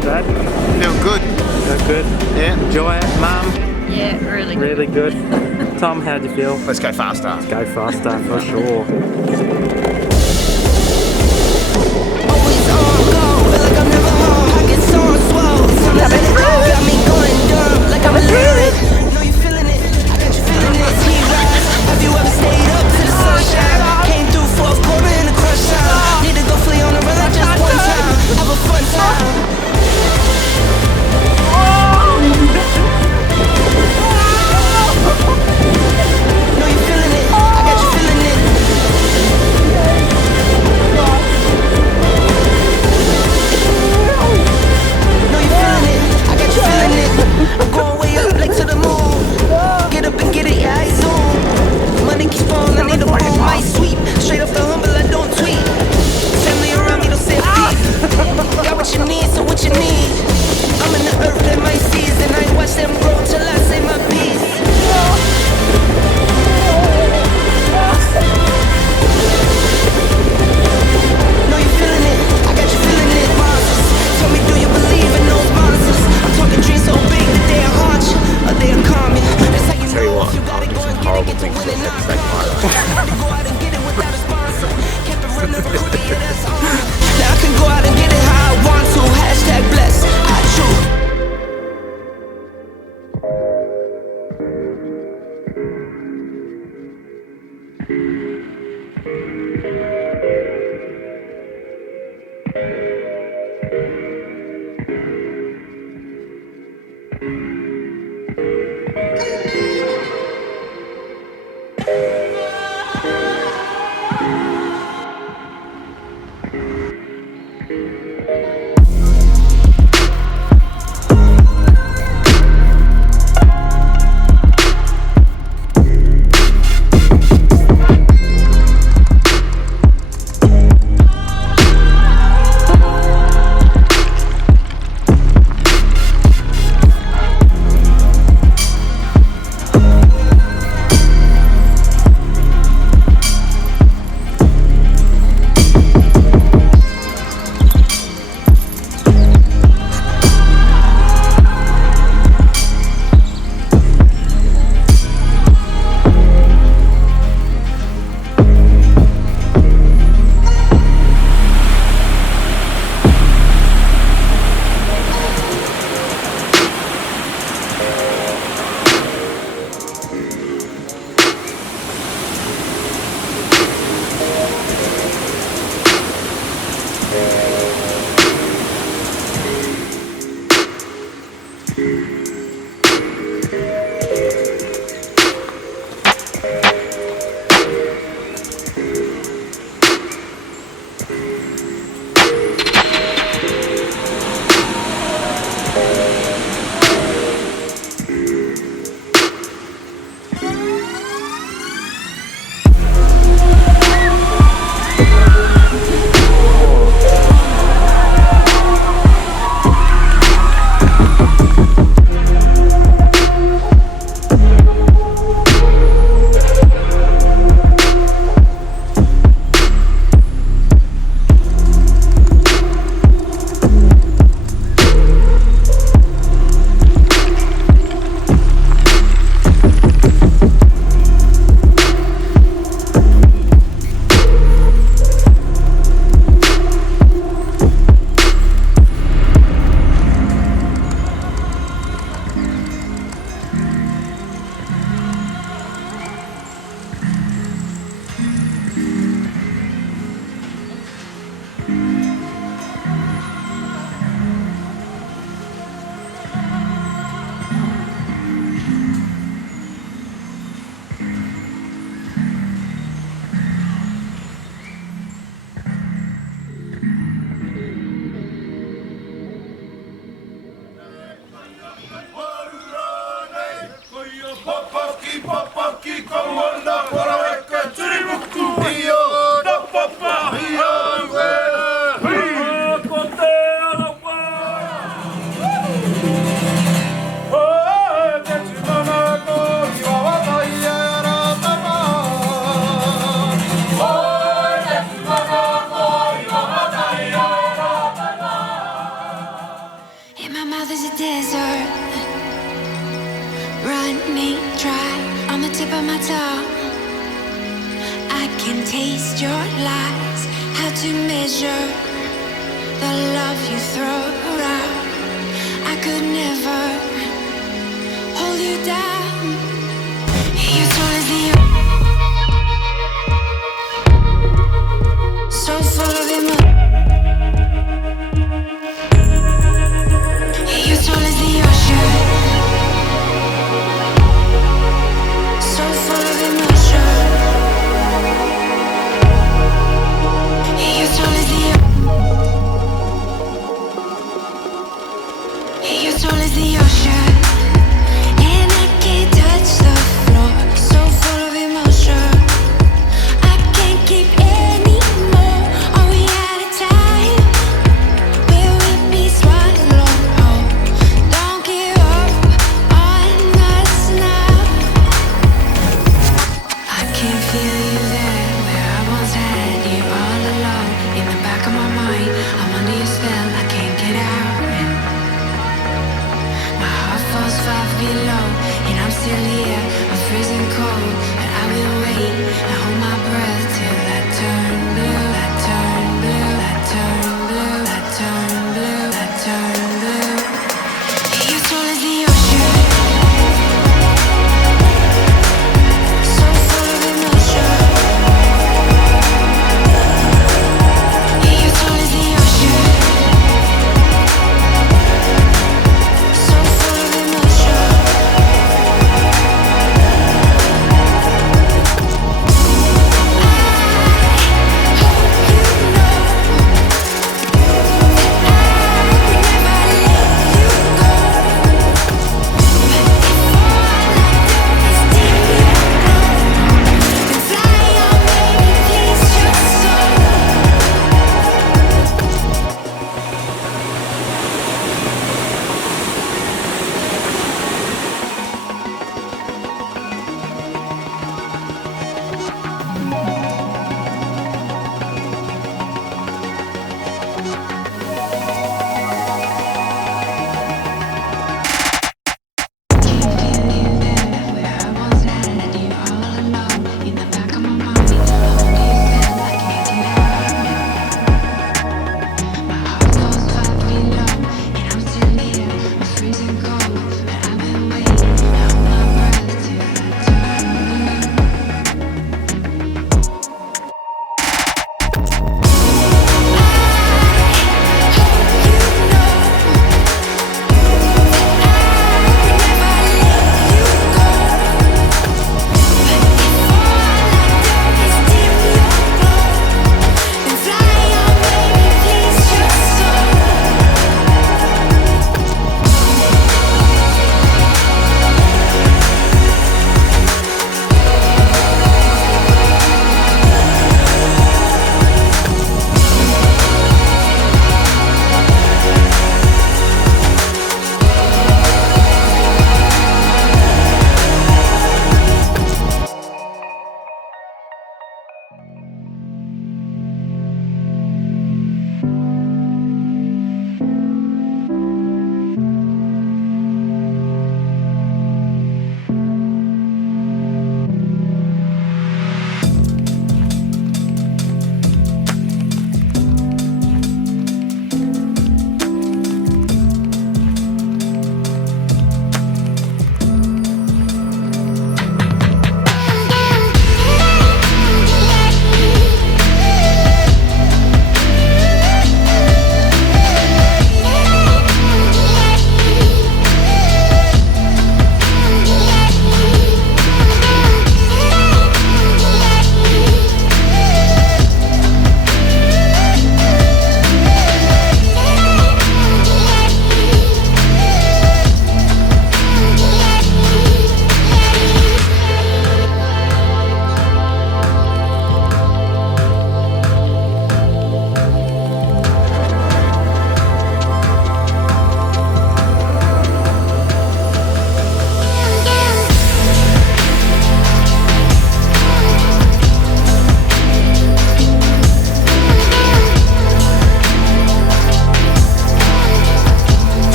feel, Dad? Feel good. Feel good? Yeah. Enjoy it, Mum? Yeah, really good. Really good. Tom, how'd you feel? Let's go faster. Go faster, for sure. Always on go, feel like I'm never home. I get so swole, it's time to let it go. Got me going dumb, like I'm a lyric. Know you feeling it, I got you feeling it. T-Rise, have you ever stayed up to the sunshine? Came through fourth quarter in the crush time. Need to go flee on the run like just one time. Have a fun time. Know you feeling it, I got you feeling it. Know you feeling it, I got you feeling it. I'm going way up like to the moon. Get up and get it, yeah, I zoom. Money keeps falling, I need to break my sweep. Straight off the humble, I don't tweet. Family around me don't say a peep. Got what you need, so what you need. I'm in the earth that my seas, and I watch them grow till I say my piece. Know you feeling it, I got you feeling it. Monsters, tell me, do you believe in those monsters? I'm talking dreams so big that they'll haunt you, or they'll calm you. That's how you Tell you know what, if you gotta I'll do go some and get it, horrible get to things to winning. the Penn State Pilot. Go out and get it without a sponsor. Kept it running, recruiting, yeah, that's on. Now I can go out and get it how I want to. Hashtag blessed. mouth is a desert, running dry on the tip of my tongue. I can taste your lies, how to measure the love you throw around. I could never hold you down. You're tall as the so full of emotion. You're tall as the ocean, so full of emotion. You're tall as the You're tall as the ocean, and I can't touch the floor. So full of emotion, I can't keep anymore. Are we out of time? Will we be swallowed whole? Don't give up on us now. I can feel you there, where I once had you all alone. In the back of my mind, I'm under your spell, I can't get out. My heart falls 5 feet low, and I'm still here, I'm freezing cold. But I will wait and hold my breath till I turn blue.